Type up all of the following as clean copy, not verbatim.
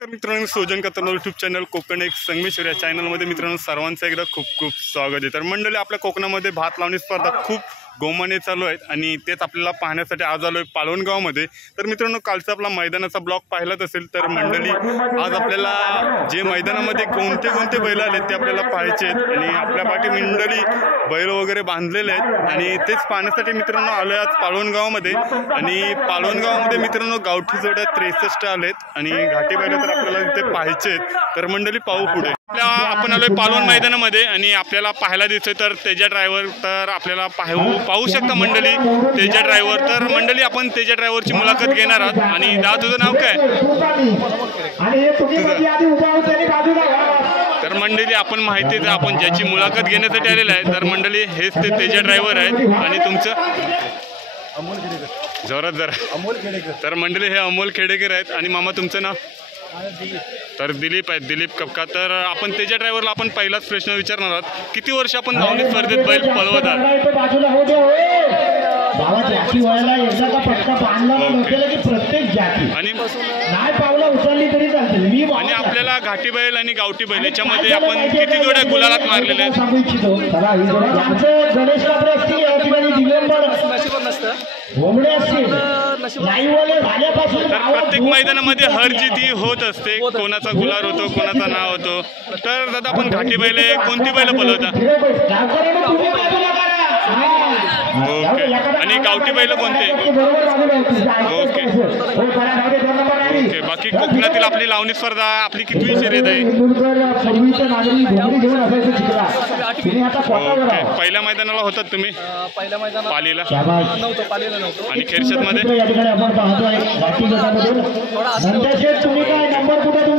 तर मित्रांनो सोजन कतनोर यूट्यूब चॅनल कोकण एक संगमेश्वर या चॅनलमध्ये मित्रांनो सर्वांचं एकदा खूप खूप स्वागत आहे। तर मंडळी आपल्या कोकणामध्ये भात लावणी स्पर्धा खूप गोमाने चालू आहेत आणि तेच आपल्याला पाहण्यासाठी आज आलोय पालवणगावमध्ये। तर मित्रांनो कालचा आपला मैदानाचा ब्लॉग पाहिलाच असेल। तर मंडळी आज आपल्याला जे मैदानामध्ये कोणते कोणते बैल आले ते आपल्याला पाहायचे आहेत आणि आपल्या पाठी मंडळी बैल वगैरे बांधलेले आहेत आणि तेच पाहण्यासाठी मित्रांनो आलोय आज पालवणगावमध्ये। आणि पालवणगावमध्ये मित्रांनो गावठी जोड्या 63 आलेत आणि घाटी बैल तर आपल्याला इथे पाहायचे आहेत। तर मंडळी पाहू पुढे आपण आलोय पालवण मैदानामध्ये आणि आपल्याला पाहायला दिसतोय तर तेजा ड्रायव्हर तर आपल्याला पाहू शकता मंडळी तेजा ड्रायव्हर। तर मंडळी आपण तेजा ड्रायव्हरची मुलाखत घेणार आहोत आणि दा तुझं नाव काय? तर मंडळी आपण माहितीच आपण ज्याची मुलाखत घेण्यासाठी आलेला आहे तर मंडळी हेच ते तेजा ड्रायव्हर आहेत आणि तुमचं अमोल खेडेकर जोरात जरा अमोल खेडेकर। तर मंडळी हे अमोल खेडेकर आहेत आणि मामा तुमचं नाव? तर दिलीप आहेत, दिलीप कपका। तर आपण तेजा ड्रायव्हरला आपण पहिलाच प्रश्न विचारणार आहोत, किती वर्ष आपण धावणी स्पर्धेत बैल पळवत आहात? आणि आपल्याला घाटी बैल आणि गावठी बैल याच्यामध्ये आपण किती जोड्या गुलालात मारलेल्या आहेत? तर प्रत्येक मैदानामध्ये हर जीत ही होत असते, कोणाचा गुलाल होतो कोणाचा नाव होतो। तर दादा आपण घाटी बैल कोणती बैल पळवता? ओके, आणि गावठी बैल कोणते? Okay okay. बाकी कोकणातील आपली लावणी स्पर्धा आपली कितवी शर्यत आहे? ओके, पहिल्या मैदानाला होतात तुम्ही? पहिल्या मैदानात पालीला नव्हतं आणि खेरशत मध्ये?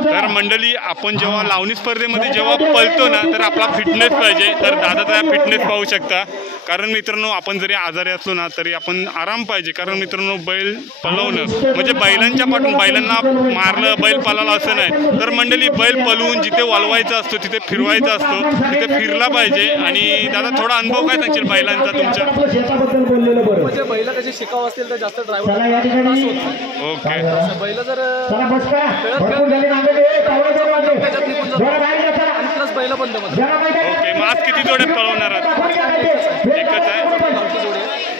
तर मंडळी आपण जेव्हा लावणी स्पर्धेमध्ये जेव्हा पळतो ना तर आपला फिटनेस पाहिजे। तर दादाचा फिटनेस पाहू शकता, कारण मित्रांनो आपण जरी आजारी असलो ना तरी आपण आराम पाहिजे। कारण मित्रांनो बैल पळवणं म्हणजे बैलांच्या पाठून बैलांना मारलं बैल पळाला असं नाही। तर मंडळी बैल पळवून जिथे वळवायचा असतो तिथे फिरवायचा असतो, तिथे फिरला पाहिजे। आणि दादा थोडा अनुभव काय सांगशील बैलांचा तुमच्या? म्हणजे बैल कशी शिकाव असतील तर जास्त ड्रायव्हर। ओके, बैल जर बैल बंद ओके। मग आज किती जोड्या पळवणार आहात? एकच आहे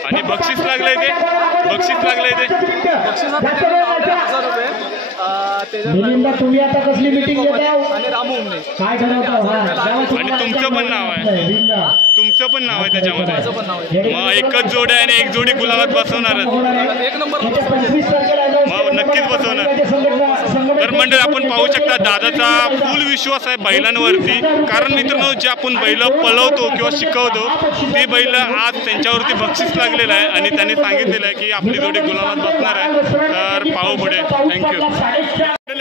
आणि बक्षीस लागलंय ते? बक्षीस लागलंय ते? बक्षीस 1000 रुपये तुम्ही आता कसली मीटिंग आणि रामू काय ठरवतो? आणि तुमचं पण नाव आहे? तुमचं पण नाव आहे त्याच्यामध्ये? मग एकच जोडी आहे आणि एक जोडी गुलाबात बसवणारच? एक नंबर मग नक्कीच बसवणार। तर मंडळी आपण पाहू शकता दादाचा फुल विश्वास आहे बैलांवरती, कारण मित्रांनो जे आपण बैल पळवतो किंवा शिकवतो ते बैल आज त्यांच्यावरती बक्षीस लागलेलं आहे आणि त्यांनी सांगितलेलं आहे की आपली जोडी गुलाबात बसणार आहे। तर पाहू पुढे, थँक्यू।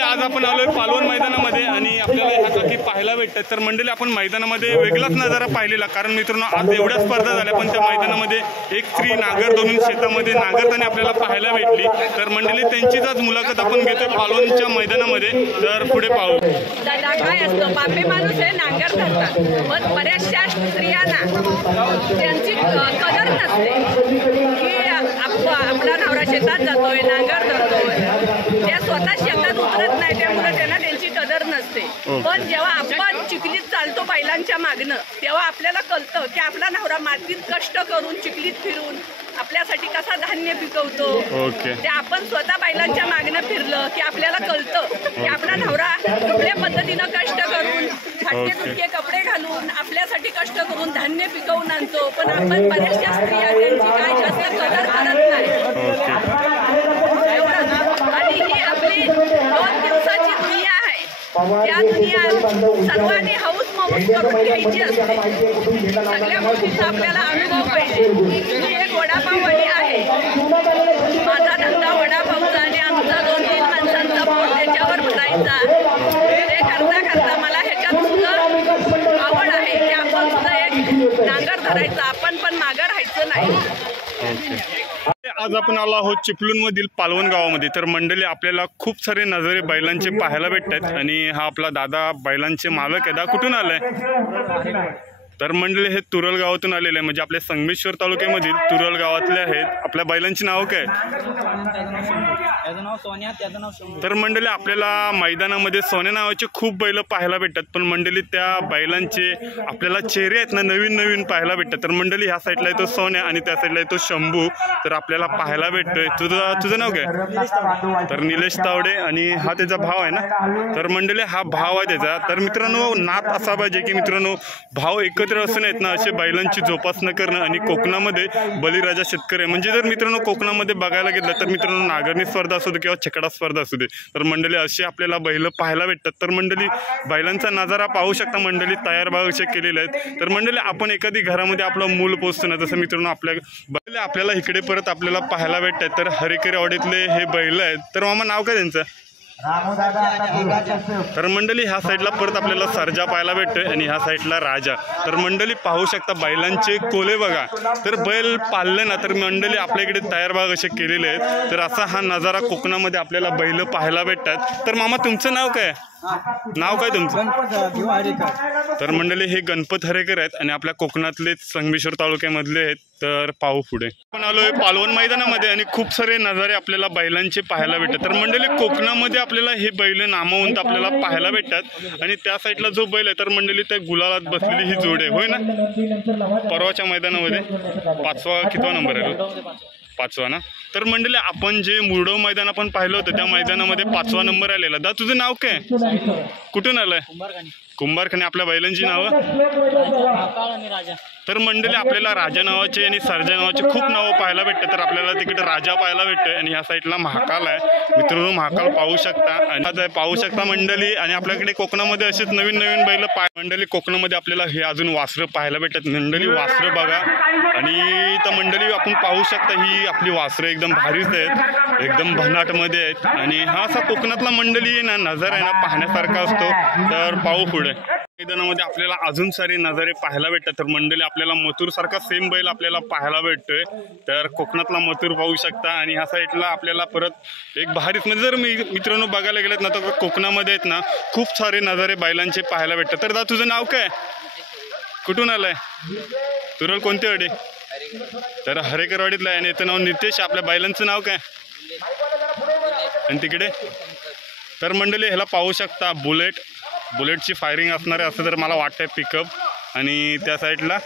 आज आपण आलोय पालवण मैदानामध्ये आणि आपल्याला ह्या काकी पाहायला भेटतात। तर मंडळी आपण मैदानामध्ये वेगळाच नजारा पाहिलेला, कारण मित्रांनो आज एवढ्या स्पर्धा झाल्या पण त्या मैदानामध्ये एक स्त्री नांगर धरून शेतामध्ये नांगरताना आपल्याला पाहायला भेटली। तर मंडळी त्यांचीच आज मुलाखत आपण घेतोय पालवणच्या मैदानामध्ये। तर पुढे पाहू। दादा काय असतं, बापे माणूस आहे नांगर धरतात, पण बऱ्याचशा स्त्रियांना त्यांची कदर नसते की आपला नवरा शेतात जातोय नांगर धरतोय, त्या स्वतः शेतात उतरत नाही, त्यामुळे त्यांना त्यांची कदर नसते। पण जेव्हा आपण चिखलीत चालतो बैलांच्या मागणं तेव्हा आपल्याला कळतं की आपला नवरा मातीत कष्ट करून चिखलीत फिरून आपल्यासाठी कसा धान्य पिकवतो। ते आपण स्वतः बैलांच्या मागणं फिरलं की आपल्याला कळतं की आपला नवरा कुठल्या पद्धतीनं कष्ट करून फाटके तुटके कपडे घालून आपल्यासाठी कष्ट करून धान्य पिकवून आणतो। पण आपण बऱ्याचशा स्त्रिया त्यांची काय जास्त कदर करत नाही। आणि ही आपली 2 दिवसाची दुनिया आहे, त्या दुनियात सर्वांनी हौस मौज करून घ्यायची असते, सगळ्या गोष्टींचा आपल्याला अनुभव पाहिजे। मी एक वडापाववाली आहे, माझा धंदा वडापावचा आणि आमचा 2-3 माणसांचा पोट त्याच्यावर भरायचा। ते करता करता मला ह्याच्यात सुद्धा आवड आहे की आपण सुद्धा एक नांगर धरायचा, आपण पण मागं राहायचं नाही। आज आपण आलो आहोत चिपळूणमधील पालवण गावामध्ये। तर मंडळी आपल्याला खूप सारे नजारे बैलांचे पाहायला भेटतात आणि हा आपला दादा बैलांचे मालक आहे। दा कुठून आलाय? तर मंडळी हे तुरल गावातून आलेले आहे, म्हणजे आपल्या संगमेश्वर तालुक्यामधील तुरल गावातले आहेत. आपल्या बैलांची नाव काय? त्याचं नाव सोन्या, त्याचं नाव शंभू. तर मंडळी आपल्याला मैदानामध्ये सोन्या नावाचे खूप बैल पाहायला भेटतात, पण मंडळी त्या बैलांचे आपल्याला चेहरे आहेत ना नवीन नवीन पाहायला भेटतात. तर मंडळी ह्या साईडला येतो सोन्या आणि त्या साईडला येतो शंभू, तर आपल्याला पाहायला भेटतोय. तुझं नाव काय? तर निलेश तावडे, आणि हा त्याचा भाव आहे ना. तर मंडळी हा भाव आहे त्याचा. तर मित्रांनो नात असा पाहिजे की मित्रांनो भाव एकत्र असून आहेत ना असे बैलांची जोपासना करणं. आणि कोकणामध्ये बळीराजा शेतकरी आहे, म्हणजे जर मित्रांनो कोकणामध्ये बघायला गेलं तर मित्रांनो नागरणी स्पर्धा असू दे किंवा छकडा स्पर्धा असू दे, तर मंडळी असे आपल्याला बैल पाहायला भेटतात. तर मंडळी बैलांचा नजारा पाहू शकता. मंडळी तयार भाग असे केलेले आहेत. तर मंडळी आपण एखादी घरामध्ये आपलं मूल पोचतो ना, जसं मित्रांनो आपल्याला इकडे परत आपल्याला पाहायला भेटतात. तर हरिकेरवाडीतले हे बैल आहेत. तर मामा नाव काय त्यांचं? तर मंडळी ह्या साईडला परत आपल्याला सर्जा पाहायला भेटतोय आणि ह्या साईडला राजा. तर मंडळी पाहू शकता बैलांचे कोले बघा. तर बैल पाळले ना तर मंडळी आपल्या इकडे तयार भाग असे केलेले आहेत. तर असा हा नजारा कोकणामध्ये आपल्याला बैल पाहायला भेटतात. तर मामा तुमचं नाव काय? नाव काय तुमचं? तर मंडळी हे गणपत हरेकर आहेत आणि आपल्या कोकणातले संगमेश्वर तालुक्यामधले आहेत. तर पाहू पुढे आपण आलोय पालवण मैदानामध्ये आणि खूप सारे नजारे आपल्याला बैलांचे पाहायला भेटतात. तर मंडळी कोकणामध्ये आपल्याला हे बैल नामवंत आपल्याला पाहायला भेटतात. आणि त्या साईडला जो बैल आहे तर मंडळी त्या गुलालात बसलेली ही जोड आहे, होय ना? परवाच्या मैदानामध्ये 5वा कितवा नंबर आहे? 5वा ना. तर मंडळी आपण जे मुरडव मैदान आपण पाहिलं होतं त्या मैदानामध्ये 5वा नंबर आलेला. दा तुझं नाव काय? कुठून आलंय? कुंभारखाने. आपल्या बैलांची नावं? तर मंडळी आपल्याला राजा नावाचे आणि सर्जा नावाचे खूप नावं पाहायला भेटतात. तर आपल्याला तिकडे राजा पाहायला भेटतोय आणि ह्या साईडला महाकाल आहे. मित्रांनो महाकाल पाहू शकता आणि पाहू शकता मंडळी. आणि आपल्याकडे कोकणामध्ये असेच नवीन नवीन बैल मंडळी कोकणामध्ये आपल्याला हे अजून वासरं पाहायला भेटतात. मंडळी वासरं बघा. आणि तर मंडळी आपण पाहू शकता ही आपली वासरं एकदम भारीच आहेत, एकदम भन्नाटमध्ये आहेत. आणि हा असा कोकणातला मंडळी ना नजारा आहे ना पाहण्यासारखा असतो. तर पाहू पुढे मैदानामध्ये आपल्याला अजून सारे नजारे पाहायला भेटतात. तर मंडळी आपल्याला मथुर सारखा सेम बैल आपल्याला पाहायला भेटतोय. तर कोकणातला मथुर पाहू शकता. आणि ह्या साईडला आपल्याला परत एक भारीच म्हणजे जर मित्रांनो बघायला गेलेत ना तर कोकणामध्ये आहेत ना खूप सारे नजारे बैलांचे पाहायला भेटतात. तर दा तुझं नाव काय? कुठून आलंय? तुरल कोणती वाडी? तर हरेकरवाडीतला आहे. आणि याचं नाव नितेश. आपल्या बैलांचं नाव काय? आणि तिकडे तर मंडळी ह्याला पाहू शकता बुलेटची फायरिंग असणारे असं तर मला वाटतंय पिकअप. आणि त्या साईडला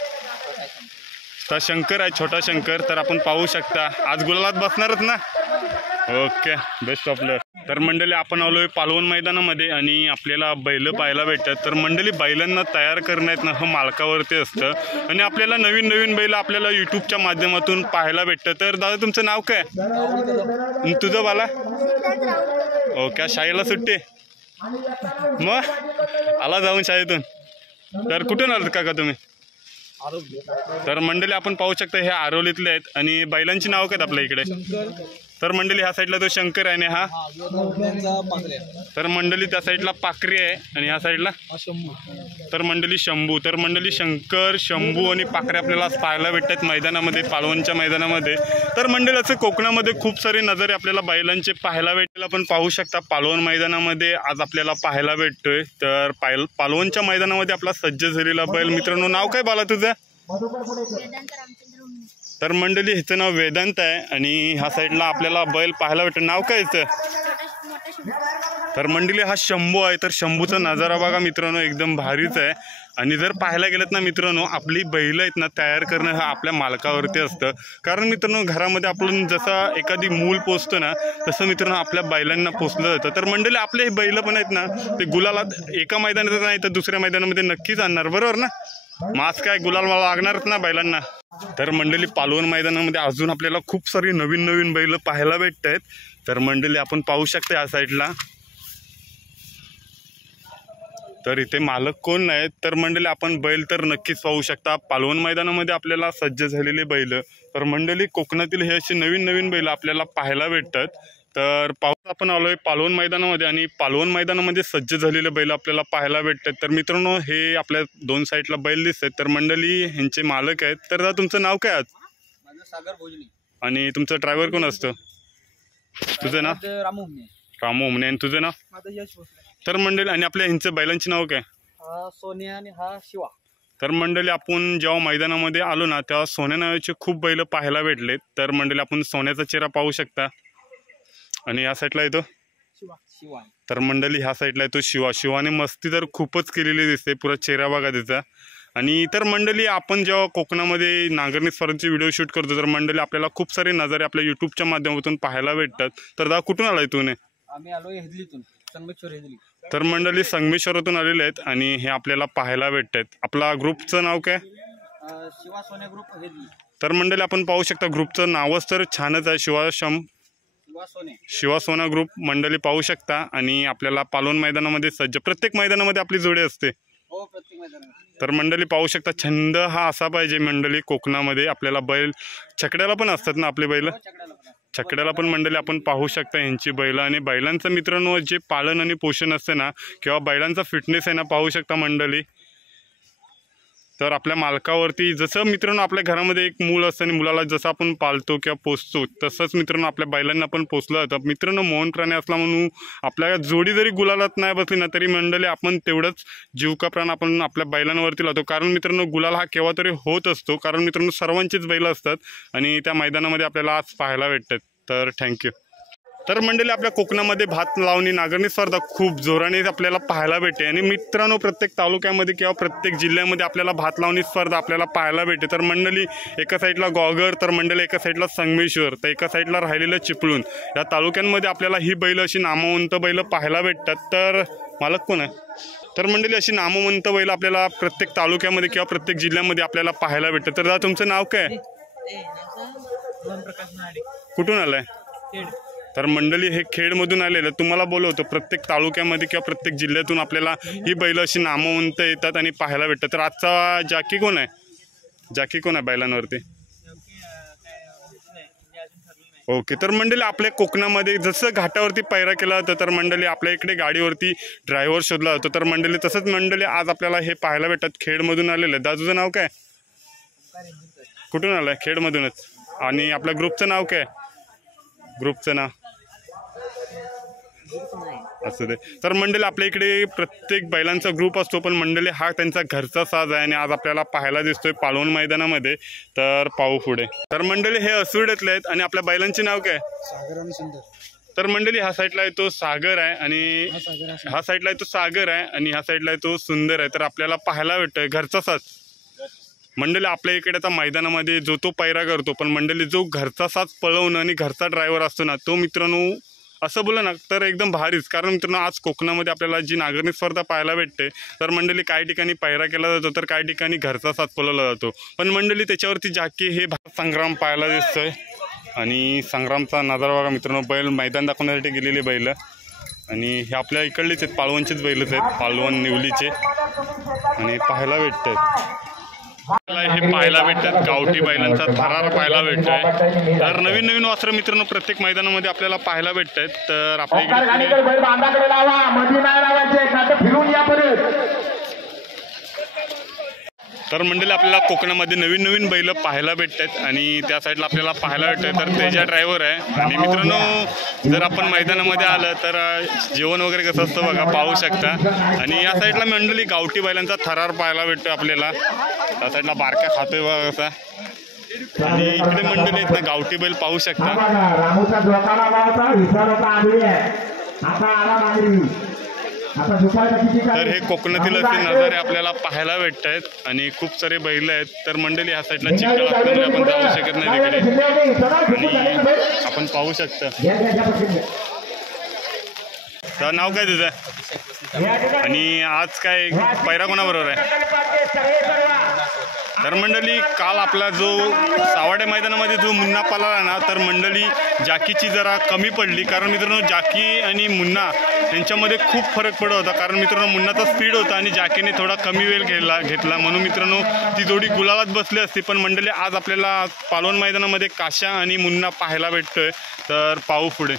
तर शंकर आहे, छोटा शंकर. तर आपण पाहू शकता आज गुलालात बसणारच ना. ओके बेस्ट आपलं. तर मंडळी आपण आलोय पालवण मैदानामध्ये आणि आपल्याला बैल पाहायला भेटतात. तर मंडळी बैलांना तयार करण्यात ना हे मालकावरती असतं. आणि आपल्याला नवीन नवीन बैल आपल्याला यूट्यूबच्या माध्यमातून पाहायला भेटतं. तर दादा तुमचं नाव काय? तुझं बाला? ओके. शाळेला सुट्टी मग आला जाऊन शाळेतून? तर कुठून आलात काका तुम्ही? तर मंडळी आपण पाहू शकता हे आरोलीतले आहेत. आणि बैलांची नाव काय आपल्या इकडे? तर मंडळी ह्या साईडला तो शंकर आहे. हा तर मंडळी त्या साईडला पाखरी आहे आणि ह्या साईडला तर मंडळी शंभू. तर मंडळी शंकर, शंभू आणि पाखरे आपल्याला पाहायला भेटतात मैदानामध्ये, पालवणच्या मैदानामध्ये. तर मंडळी असं कोकणामध्ये खूप सारे नजारे आपल्याला बैलांचे पाहायला भेटेल. आपण पाहू शकता पालवण मैदानामध्ये आज आपल्याला पाहायला भेटतोय. तर पालवणच्या मैदानामध्ये आपला सज्ज झालेला बैल. मित्रांनो नाव काय बाला तुझं? तर मंडळी ह्याचं नाव वेदांत आहे. आणि ह्या साईडला आपल्याला बैल पाहायला भेटतं. नाव काय ह्याचं? तर मंडळी हा शंभू आहे. तर शंभूचा नजारा बघा मित्रांनो एकदम भारीच आहे. आणि जर पाहायला गेलं ना मित्रांनो आपली बैल आहेत ना तयार करणं हा आपल्या मालकावरती असतं. कारण मित्रांनो घरामध्ये आपण जसं एखादी मूल पोचतो ना तसं मित्रांनो आपल्या बैलांना पोचलं जातं. तर मंडळी आपले हे बैल पण आहेत ना ते गुलालात एका मैदानात नाही तर दुसऱ्या मैदानामध्ये नक्कीच आणणार, बरोबर ना? मास्क काय गुलाल मला लागणारच ना बैलांना. तर मंडळी पालवण मैदानामध्ये अजून आपल्याला खूप सारी नवीन नवीन बैल पाहायला भेटत आहेत. तर मंडळी आपण पाहू शकता या साईडला. तर इथे मालक कोण नाही. तर मंडळी आपण बैल तर नक्कीच पाहू शकता पालवण मैदानामध्ये आपल्याला सज्ज झालेले बैल. तर मंडळी कोकणातील हे असे नवीन नवीन बैल आपल्याला पाहायला भेटतात. तर पाहून आपण आलोय पालवण मैदानामध्ये आणि पालवण मैदानामध्ये सज्ज झालेले बैल आपल्याला पाहायला भेटतात. तर मित्रांनो हे आपल्या दोन साईडला बैल दिसतात. तर मंडळी ह्यांचे मालक आहेत. तर तुमचं नाव काय? आज माझं सागर भोजनी. आणि तुमचं ड्रायव्हर कोण असतं? तुझं नाव? रामू उमने. आणि तुझं नाव? माझं यश भोसले. तर मंडळी आणि आपल्या ह्यांचं बैलांची नाव काय? हा सोन्या आणि हा शिवा. तर मंडळी आपण जेव्हा मैदानामध्ये आलो ना तेव्हा सोन्या नावाचे खूप बैल पाहायला भेटले. तर मंडळी आपण सोन्याचा चेहरा पाहू शकता आणि या साईडला येतो तर मंडळी ह्या साईडला येतो शिवाने मस्ती तर खूपच केलेली दिसते, पुरा चेहरा बघा त्याचा. आणि तर मंडळी आपण जेव्हा कोकणामध्ये नांगरणी स्पर्धेचे व्हिडिओ शूट करतो तर मंडळी आपल्याला खूप सारे नजारे आपल्या यूट्यूबच्या माध्यमातून पाहायला भेटतात. तर दा कुठून आलाय तू? आम्ही आलो हेदलीतून, संगमेश्वर हेदली. तर मंडळी संगमेश्वरातून आलेले आहेत आणि हे आपल्याला पाहायला भेटत आहेत. आपला ग्रुपचं नाव काय? शिवा सोन्या ग्रुप हेदली. तर मंडळी आपण पाहू शकता ग्रुपचं नावच तर छानच आहे, शिवा सोना ग्रुप मंडळी पाहू शकता. आणि आपल्याला पालोन मैदानामध्ये सज्ज, प्रत्येक मैदानामध्ये आपली जोडी असते. हो, प्रत्येक मैदानात. तर मंडळी पाहू शकता छंद हा असा पाहिजे मंडळी कोकणामध्ये. आपल्याला बैल छकड्याला पण असतात ना आपले बैल, छकड्याला पण मंडळी आपण पाहू शकता यांची बैल. आणि बैलांचं मित्रांनो जे पालन आणि पोषण असते ना किंवा बैलांचा फिटनेस आहे ना पाहू शकता मंडळी. तर आपल्या मालकावरती जसं मित्रांनो आपल्या घरामध्ये एक मूल असतं आणि मुलाला जसं आपण पालतो किंवा पोसतो तसंच मित्रांनो आपल्या बैलांना पण पोसलं जातं. मित्रांनो मोहन प्राणी असला म्हणून आपल्या जोडी जरी गुलालात नाही बसली ना तरी मंडळी आपण तेवढंच जीव का प्राण आपण आपल्या बैलांवरती लावतो. कारण मित्रांनो गुलाल हा केव्हा तरी होत असतो, कारण मित्रांनो सर्वांचीच बैलं असतात आणि त्या मैदानामध्ये आपल्याला आज पाहायला भेटतात. तर थँक्यू. तर मंडळी आपल्या कोकणामध्ये भात लावणी नांगरणी स्पर्धा खूप जोराने आपल्याला पाहायला भेटते. आणि मित्रांनो प्रत्येक तालुक्यामध्ये किंवा प्रत्येक जिल्ह्यामध्ये आपल्याला भात लावणी स्पर्धा आपल्याला पाहायला भेटते. तर मंडळी एका साईडला गॉगर, तर मंडळी एका साईडला संगमेश्वर, तर एका साईडला राहिलेलं चिपळूण, या तालुक्यांमध्ये आपल्याला ही बैलं अशी नामवंत बैलं पाहायला भेटतात. तर मालक कोण आहे? तर मंडळी अशी नामवंत बैलं आपल्याला प्रत्येक तालुक्यामध्ये किंवा प्रत्येक जिल्ह्यामध्ये आपल्याला पाहायला भेटतात. तर तुमचं नाव काय? कुठून आलंय? तर मंडळी हे खेडमधून आलेलं तुम्हाला बोलवतो. प्रत्येक तालुक्यामध्ये किंवा प्रत्येक जिल्ह्यातून आपल्याला ही बैलं अशी नामवंत येतात आणि पाहायला भेटतात. तर आजचा जाकी कोण आहे? जाकी कोण आहे बैलांवरती? ओके. तर मंडळी आपल्या कोकणामध्ये जसं घाटावरती पैरा केला जातं तर मंडळी आपल्या इकडे गाडीवरती ड्रायव्हर शोधला जातो. तर मंडळी तसंच मंडळी आज आपल्याला हे पाहायला भेटतात. खेडमधून आलेलं आहे. दादूचं नाव काय? कुठून आलं आहे? खेडमधूनच. आणि आपल्या ग्रुपचं नाव काय? ग्रुपचं नाव असू दे. तर मंडळी आपल्या इकडे प्रत्येक बैलांचा ग्रुप असतो, पण मंडळी हा त्यांचा घरचा साज आहे आणि आज आपल्याला पाहायला दिसतोय पालवण मैदानामध्ये. तर पाहू पुढे. तर मंडळी हे असुडेतले आहेत आणि आपल्या बैलांचे नाव काय? सागर आणि सुंदर. तर मंडळी ह्या साईडला येतो सागर आहे आणि ह्या साईडला येतो सागर आहे आणि ह्या साईडला येतो सुंदर आहे. तर आपल्याला पाहायला भेटतोय घरचा साज. मंडळी आपल्या इकडे आता मैदानामध्ये जो तो पैरा करतो, पण मंडळी जो घरचा साज पळवणं आणि घरचा ड्रायव्हर असतो ना तो मित्रांनो असं बोला ना तर एकदम भारीच. कारण मित्रांनो आज कोकणामध्ये आपल्याला जी नांगरणी स्पर्धा पाहायला भेटते तर मंडळी काही ठिकाणी पैरा केला जातो तर काही ठिकाणी घरचा साज पळवला जातो. पण मंडळी त्याच्यावरती जाकी हे संग्राम पाहायला दिसतोय आणि संग्रामचा नजारा बघा मित्रांनो. बैल मैदान दाखवण्यासाठी गेलेले बैल आणि हे आपल्या इकडलेच आहेत, पालवणचेच बैलच आहेत, पालवण निवलीचे आणि पाहायला भेटतात. हे पाहायला भेटतात गावठी बैलांचा थरार पाहायला भेटतोय. तर नवीन नवीन वस्त्र मित्रांनो प्रत्येक मैदानामध्ये आपल्याला पाहायला भेटतात. तर आपल्या तर मंडळी आपल्याला कोकणामध्ये नवीन नवीन बैल पाहायला भेटतात आणि त्या साईडला आपल्याला पाहायला भेटतं तर तेजा ड्रायव्हर आहे. आणि मित्रांनो जर आपण मैदानामध्ये आलं तर जेवण वगैरे कसं असतं बघा पाहू शकता. आणि या साईडला मंडळी गावठी बैलांचा थरार पाहायला भेटतो आपल्याला. त्या साईडला बारका खातोय बघा कसा. आणि इकडे मंडळी आहेत ना गावठी बैल पाहू शकता. तर हे कोकणातील असे नजारे आपल्याला पाहायला भेटत आहेत आणि खूप सारे बैल आहेत. तर मंडळी ह्या साईडला चिखल असल्यामुळे आपण जाऊ शकत नाही तिकडे आणि आपण पाहू शकता. तर नाव काय तुझं आणि आज काय पैरा कोणाबरोबर आहे? तर मंडळी काल आपला जो सावाड्या मैदानामध्ये जो मुन्ना पळाला ना तर मंडळी जाकीची जरा कमी पडली. कारण मित्रांनो जाकी आणि मुन्ना यांच्यामध्ये खूप फरक पडत होता. कारण मित्रांनो मुन्नाचा स्पीड होता आणि जाकीने थोडा कमी वेळ घेतला म्हणून मित्रांनो ती जोडी गुलालात बसली असती. पण मंडळी आज आपल्याला पालवण मैदानामध्ये काशा आणि मुन्ना पाहायला भेटतोय. तर पाहू पुढे.